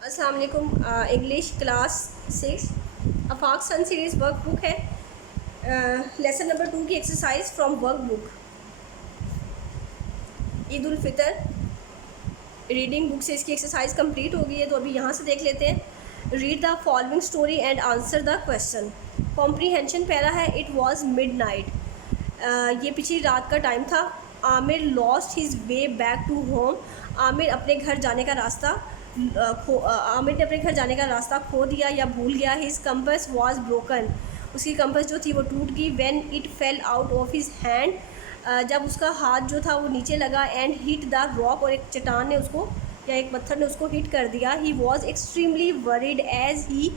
अस्सलाम वालेकुम। English class 6 Afaq sun series work book है। लेसन नंबर 2 की exercise from work book. Eid ul Fitr reading book से इसकी एक्सरसाइज कंप्लीट हो गई है, तो अभी यहाँ से देख लेते हैं। Read the following story and answer the question. Comprehension पहला है, इट वॉज मिड नाइट। ये पिछली रात का टाइम था। Aamir lost his way back to home. Aamir अपने घर जाने का रास्ता आमिर ने अपने घर जाने का रास्ता खो दिया या भूल गया। His compass was broken. उसकी कंपस जो थी वो टूट गई। When it fail out of his hand, जब उसका हाथ जो था वो नीचे लगा। एंड हिट द रॉक, और एक चट्टान ने उसको या एक पत्थर ने उसको हिट कर दिया। He was extremely worried as he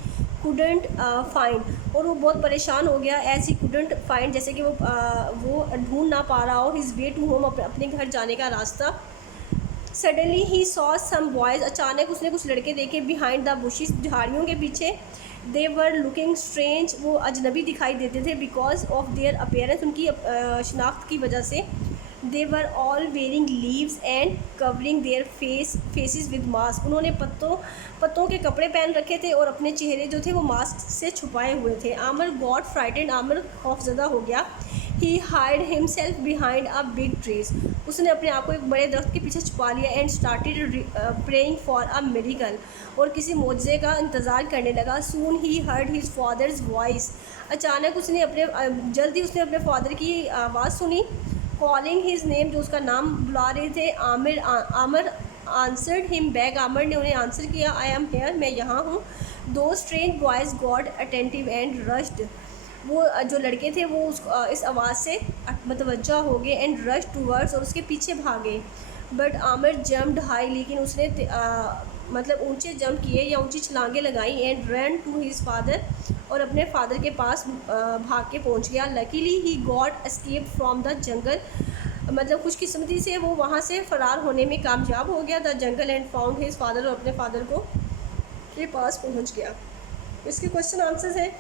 couldn't find, और वो बहुत परेशान हो गया। एज ही कुडेंट फाइंड, जैसे कि वो ढूंढ ना पा रहा हो। हिज वे टू होम, अपने घर जाने का रास्ता। Suddenly he saw some boys, अचानक उसने कुछ लड़के देखे। बिहाइंड द बुशिस, झाड़ियों के पीछे। दे वर लुकिंग स्ट्रेंज, वो अजनबी दिखाई देते थे। बिकॉज ऑफ देयर अपेयरेंस, उनकी शनाख्त की वजह से। They were all wearing leaves and covering their faces with mask, उन्होंने पत्तों के कपड़े पहन रखे थे और अपने चेहरे जो थे वो मास्क से छुपाए हुए थे। आमिर गॉट फ्राइटेंड, आमिर खौफजदा हो गया। He hide himself behind a big trees, उसने अपने आप को एक बड़े दरख्त के पीछे छुपा लिया। And started praying for a miracle, और किसी मोज़े का इंतज़ार करने लगा। Soon he heard his father's voice, अचानक जल्दी उसने अपने फादर की आवाज़ सुनी। कॉलिंग हिज नेम, जो उसका नाम बुला रहे थे। Aamir answered him back, Aamir ने उन्हें आंसर किया। आई एम हेयर, मैं यहाँ हूँ। दो strange boys God attentive and rushed, वो जो लड़के थे वो इस आवाज़ से मतवज्जा हो गए। एंड रश टूवर्ड्स, और उसके पीछे भागे। बट आमिर जम्प्ड हाई, लेकिन उसने मतलब ऊंचे जंप किए या ऊंची छलांगे लगाई। And run to his father, और अपने फादर के पास भाग के पहुंच गया। Luckily he got escape from the jungle, मतलब खुशकिस्मती से वो वहाँ से फ़रार होने में कामयाब हो गया। The jungle and found his father, और अपने फादर को के पास पहुँच गया। इसके क्वेश्चन आंसर्स हैं।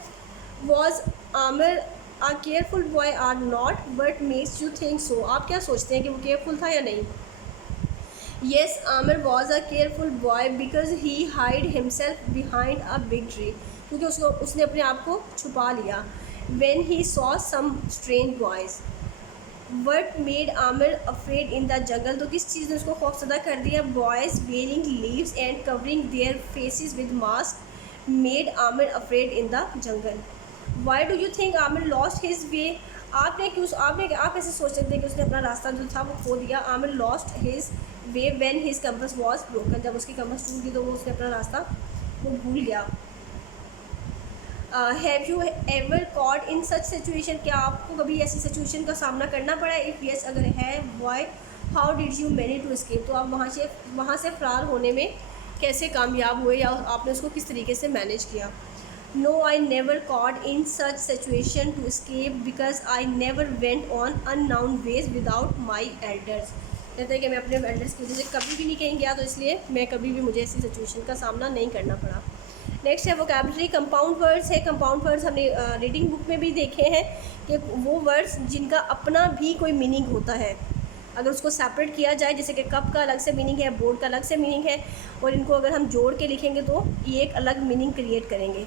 Was Aamir a careful boy or not, but makes you think so, आप क्या सोचते हैं कि वो केयरफुल था या नहीं। Yes, Aamir was a careful boy because he hide himself behind a big tree, क्योंकि उसने अपने आप को छुपा लिया। When he saw some strange boys, what made Aamir afraid in the jungle, तो किस चीज़ ने उसको खौफसदा कर दिया। Boys wearing leaves and covering their faces with mask made Aamir afraid in the jungle. Why do you think Aamir lost his way, आप ऐसे सोच सकते हैं कि उसने अपना रास्ता जो था वो खो दिया। Aamir lost his way when his compass was broken, जब उसकी कंपस टूट गई तो वो उसने अपना रास्ता वो भूल गया। Have you ever cot in such situation, क्या आपको कभी ऐसी सिचुएशन का सामना करना पड़ा है। इफ़ येस, अगर है, why, how did you manage to escape, तो आप वहाँ से फ़रार होने में कैसे कामयाब हुए, या आपने उसको किस तरीके से मैनेज किया। No, I never caught in such situation to escape because I never went on unknown ways without my elders, कहते हैं कि मैं अपने एल्डर्स की वजह से कभी भी नहीं कहीं गया, तो इसलिए मैं कभी भी मुझे ऐसी सिचुएशन का सामना नहीं करना पड़ा। नेक्स्ट है वोकैबुलरी, कंपाउंड वर्ड्स है। कंपाउंड वर्ड्स हमने रीडिंग बुक में भी देखे हैं कि वो वर्ड्स जिनका अपना भी कोई मीनिंग होता है, अगर उसको सेपरेट किया जाए, जैसे कि कप का अलग से मीनिंग है, बोर्ड का अलग से मीनिंग है, और इनको अगर हम जोड़ के लिखेंगे तो ये एक अलग मीनिंग क्रिएट करेंगे।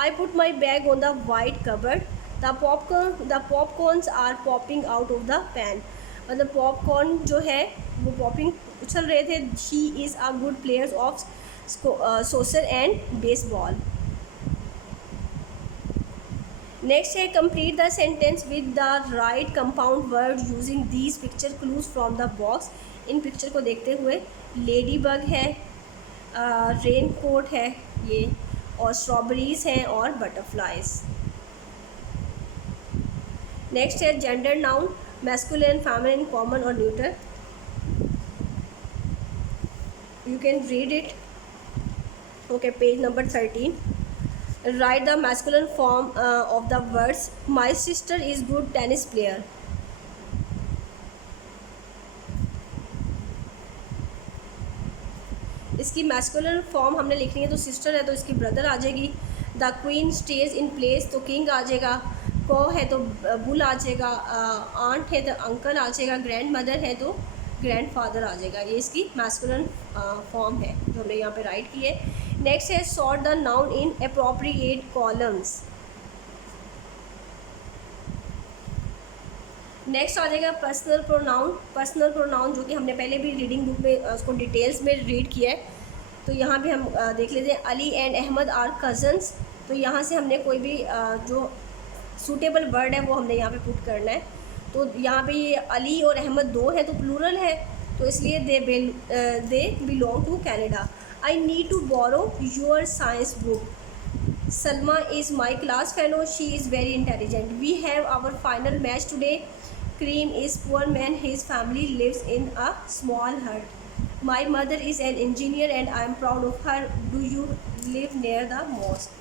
I put my bag on the white cupboard, the popcorns are popping out of the pan, मतलब पॉपकॉर्न जो है वो पॉपिंग उछल रहे थे। She is a good player of soccer and baseball. Next है complete the sentence with the right compound word using these picture clues from the box, इन picture को देखते हुए। लेडी बग है, रेन कोट है ये, और स्ट्रॉबेरीज हैं, और बटरफ्लाइज। नेक्स्ट है gender noun, masculine, feminine, common और neutral. You can read it. Okay, page number 13। Write the masculine form of the words, my sister is good tennis player. इसकी masculine form हमने लिखनी है, तो sister है तो इसकी ब्रदर आ जाएगी। The queen stage in place, तो किंग आ जाएगा। को है तो बुल आ जाएगा। आंट है तो अंकल आ जाएगा। ग्रैंड मदर है तो ग्रैंडफादर आ जाएगा। ये इसकी मैस्कुलिन फॉर्म है जो हमने यहाँ पे राइट की है। नेक्स्ट है sort the noun in appropriate columns. Next आ जाएगा पर्सनल प्रोनाउन। पर्सनल प्रोनाउन जो कि हमने पहले भी रीडिंग बुक में उसको डिटेल्स में रीड किया है, तो यहाँ पे हम देख लेते हैं। Ali and Ahmed are cousins, तो यहाँ से हमने कोई भी जो सूटेबल वर्ड है वो हमने यहाँ पे पुट करना है। तो यहाँ पे ये अली और अहमद दो है तो प्लूरल है, तो इसलिए they belong to Canada. I need to borrow your science book. Salma is my class fellow. She is very intelligent. We have our final match today. Kareem is poor man. His family lives in a small hut. My mother is an engineer and I am proud of her. Do you live near the mosque?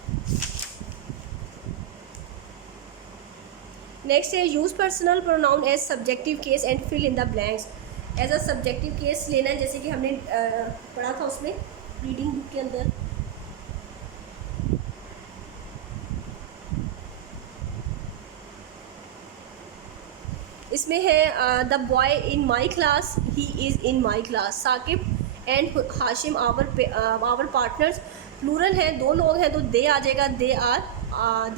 Next है use personal pronoun as subjective case and fill in the blanks. As a subjective case लेना है, जैसे कि हमने पढ़ा था उसमें reading book के अंदर। इसमें है the boy in my class, he is in my class. Saqib and Hashim our partners, plural है, दो लोग हैं तो दे आ जाएगा, they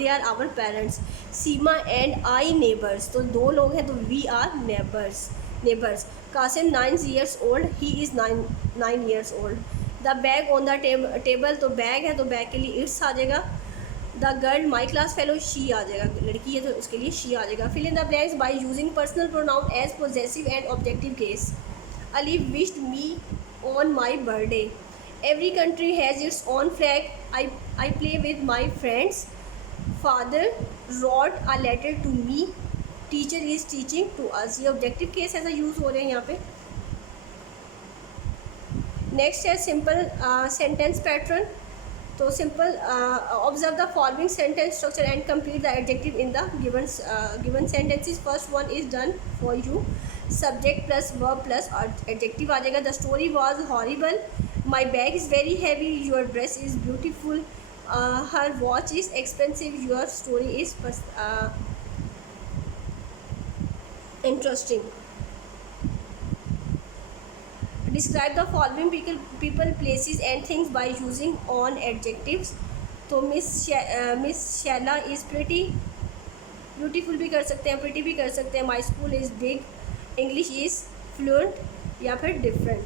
are our parents. Seema and I neighbours, तो दो लोग हैं तो we are neighbours. Qasim 9 years old, he is 9 years old. The bag on the table, तो बैग है तो बैग के लिए इट्स आ जाएगा। The girl my class fellow, she आ जाएगा, लड़की है तो उसके लिए शी आ जाएगा। Fill in the blanks by using personal pronoun as possessive and objective case. Ali wished me on my birthday. Every country has its own flag. I play with my friends. Father wrote a letter to me. Teacher is teaching to us. ये objective case ऐसा use हो रहे हैं यहाँ पे। Next है simple sentence pattern. तो simple observe the following sentence structure and complete the adjective in the given sentences. First one is done for you. Subject plus verb plus adjective आ जाएगा। The story was horrible. My bag is very heavy. Your dress is beautiful. Her watch is expensive. Your story is interesting. Describe the following people, places and things by using on adjectives. तो miss Shaila is pretty, beautiful भी कर सकते हैं, pretty भी कर सकते हैं। My school is big, English is fluent या फिर डिफरेंट।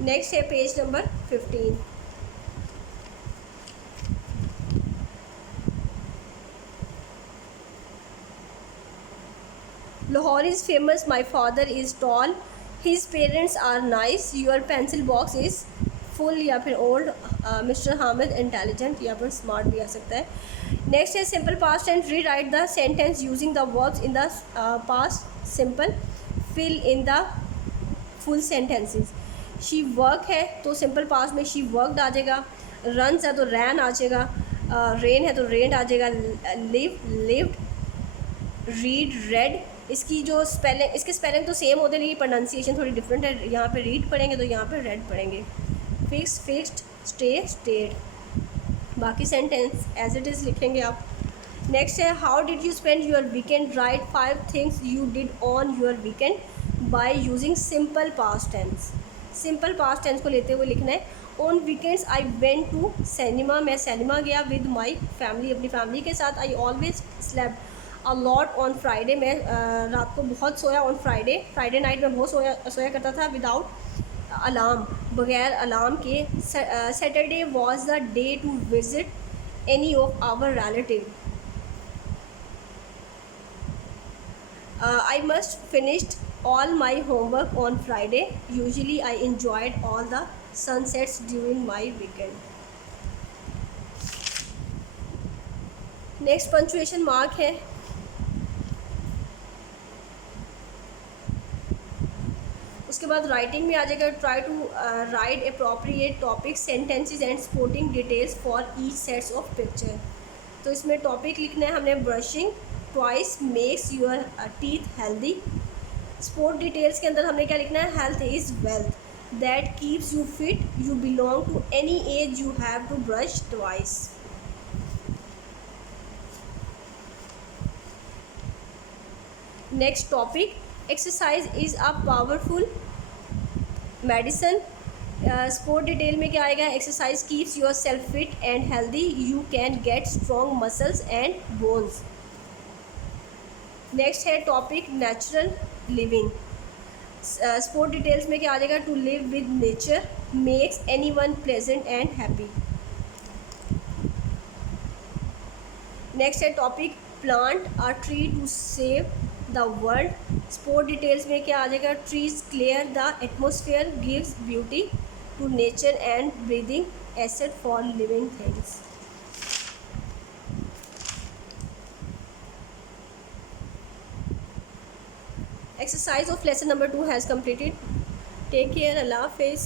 नेक्स्ट है page number 15। Lahore is famous. My father is tall. His parents are nice. Your pencil box is full या फिर old. Mr. Hamid intelligent या फिर smart भी आ सकता है। Next है simple past tense. Rewrite the sentence using the verbs in the past simple. Fill in the full sentences. She work है तो simple past में she worked आ जाएगा। Runs है तो ran आ जाएगा। Rain है तो rained आ जाएगा। Live lived। Read read। इसकी जो स्पेलिंग, इसके स्पेलिंग तो सेम होते हैं लेकिन प्रोनाउंसिएशन थोड़ी डिफरेंट है। यहाँ पे रीड पढ़ेंगे तो यहाँ पे रेड पढ़ेंगे। Fix fixed, stay stayed. बाकी सेंटेंस एज इट इज़ लिखेंगे आप। नेक्स्ट है how did you spend your weekend. Write 5 things you did on your weekend by using simple past tense. Simple past tense को लेते हुए लिखना है। On weekends I went to cinema, मैं cinema गया विद माई फैमिली, अपनी family के साथ। I always slept a lot on Friday, मैं रात को बहुत सोया। ऑन फ्राइडे नाइट में बहुत सोया करता था विदाउट अलार्म, बगैर अलार्म के। Saturday was the day to visit any of our relative. I must finished all my homework on Friday. Usually I enjoyed all the sunsets during my weekend. Next punctuation mark है। उसके बाद writing में आ जाएगा। Try to write appropriate topic sentences and sporting details for each sets of picture. तो इसमें topic लिखना है हमने brushing twice makes your teeth healthy. Sport details के अंदर हमने क्या लिखना है, health is wealth, that keeps you fit, you belong to any age, you have to brush twice. Next topic, exercise is a powerful medicine. Sport detail में क्या आएगा, exercise keeps yourself fit and healthy, you can get strong muscles and bones. Next है topic natural living. Sport details में क्या आ जाएगा, to live with nature makes any one pleasant and happy. Next है topic plant a tree to save the world. Sport details में क्या आ जाएगा, trees clear the atmosphere, gives beauty to nature and breathing acid for living things. Exercise of lesson number 2 has completed. Take care. Allah Hafiz.